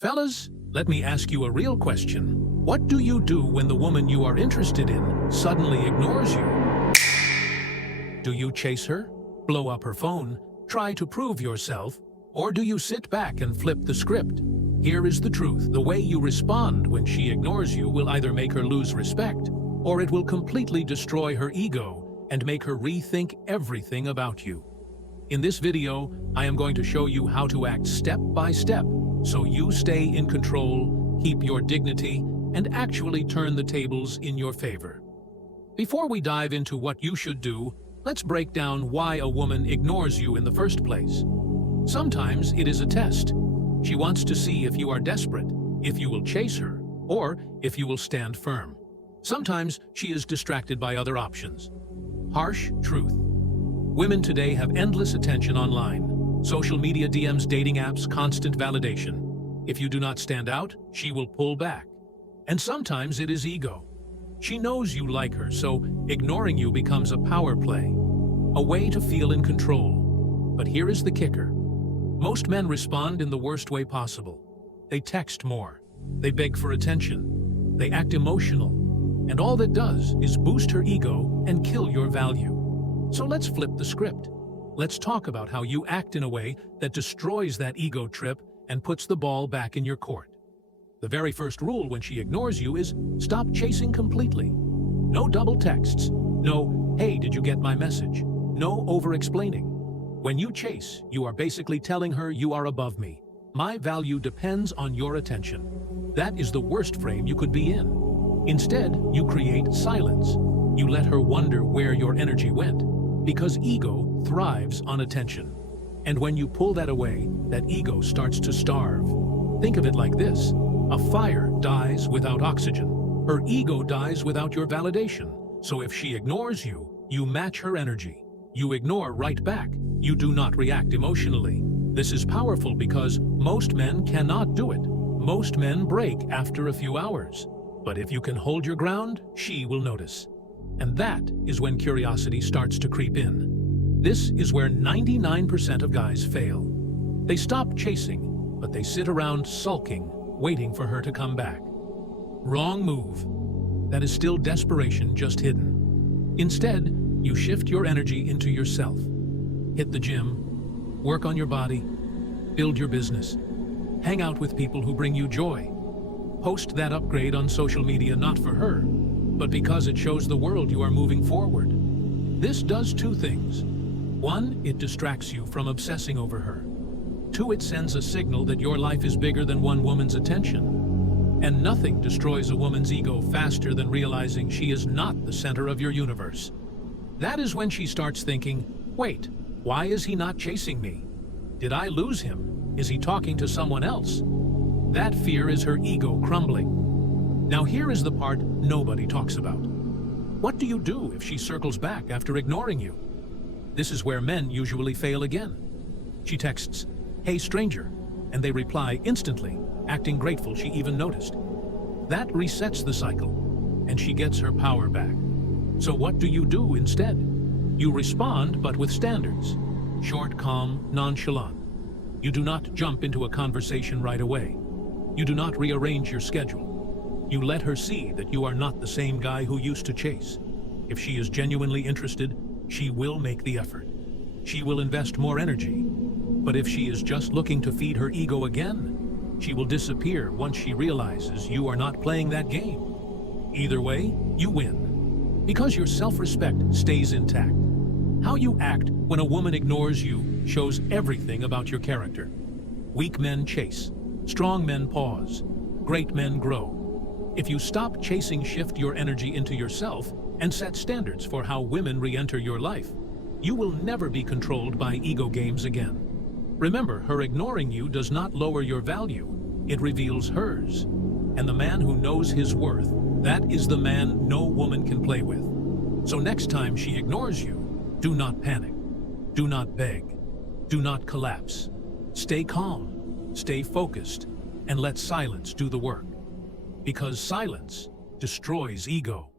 Fellas, let me ask you a real question. What do you do when the woman you are interested in suddenly ignores you? Do you chase her, blow up her phone, try to prove yourself, or do you sit back and flip the script? Here is the truth. The way you respond when she ignores you will either make her lose respect, or it will completely destroy her ego and make her rethink everything about you. In this video, I am going to show you how to act step by step so you stay in control, keep your dignity, and actually turn the tables in your favor. Before we dive into what you should do, let's break down why a woman ignores you in the first place. Sometimes it is a test. She wants to see if you are desperate, if you will chase her, or if you will stand firm. Sometimes she is distracted by other options. Harsh truth. Women today have endless attention online. Social media, DMs, dating apps, constant validation. If you do not stand out, she will pull back. And sometimes it is ego. She knows you like her, so ignoring you becomes a power play, a way to feel in control. But here is the kicker. Most men respond in the worst way possible. They text more. They beg for attention. They act emotional. And all that does is boost her ego and kill your value. So let's flip the script. Let's talk about how you act in a way that destroys that ego trip and puts the ball back in your court. The very first rule when she ignores you is stop chasing completely. No double texts. No, hey, did you get my message? No over-explaining. When you chase, you are basically telling her you are above me. My value depends on your attention. That is the worst frame you could be in. Instead, you create silence. You let her wonder where your energy went, because ego thrives on attention. And when you pull that away, that ego starts to starve. Think of it like this. A fire dies without oxygen. Her ego dies without your validation. So if she ignores you, you match her energy. You ignore right back. You do not react emotionally. This is powerful because most men cannot do it. Most men break after a few hours. But if you can hold your ground, she will notice. And that is when curiosity starts to creep in. This is where 99% of guys fail. They stop chasing, but they sit around sulking, waiting for her to come back. Wrong move. That is still desperation, just hidden. Instead, you shift your energy into yourself. Hit the gym, work on your body, build your business, hang out with people who bring you joy. Post that upgrade on social media not for her, but because it shows the world you are moving forward. This does two things. One, it distracts you from obsessing over her. Two, it sends a signal that your life is bigger than one woman's attention. And nothing destroys a woman's ego faster than realizing she is not the center of your universe. That is when she starts thinking, wait, why is he not chasing me? Did I lose him? Is he talking to someone else? That fear is her ego crumbling. Now here is the part nobody talks about. What do you do if she circles back after ignoring you? This is where men usually fail again. She texts, "Hey stranger," and they reply instantly, acting grateful she even noticed. That resets the cycle, and she gets her power back. So what do you do instead? You respond, but with standards. Short, calm, nonchalant. You do not jump into a conversation right away. You do not rearrange your schedule. You let her see that you are not the same guy who used to chase. If she is genuinely interested, she will make the effort. She will invest more energy. But if she is just looking to feed her ego again, she will disappear once she realizes you are not playing that game. Either way, you win. Because your self-respect stays intact. How you act when a woman ignores you shows everything about your character. Weak men chase. Strong men pause. Great men grow. If you stop chasing, shift your energy into yourself, and set standards for how women re-enter your life, you will never be controlled by ego games again. Remember, her ignoring you does not lower your value, it reveals hers. And the man who knows his worth, that is the man no woman can play with. So next time she ignores you, do not panic, do not beg, do not collapse. Stay calm, stay focused, and let silence do the work. Because silence destroys ego.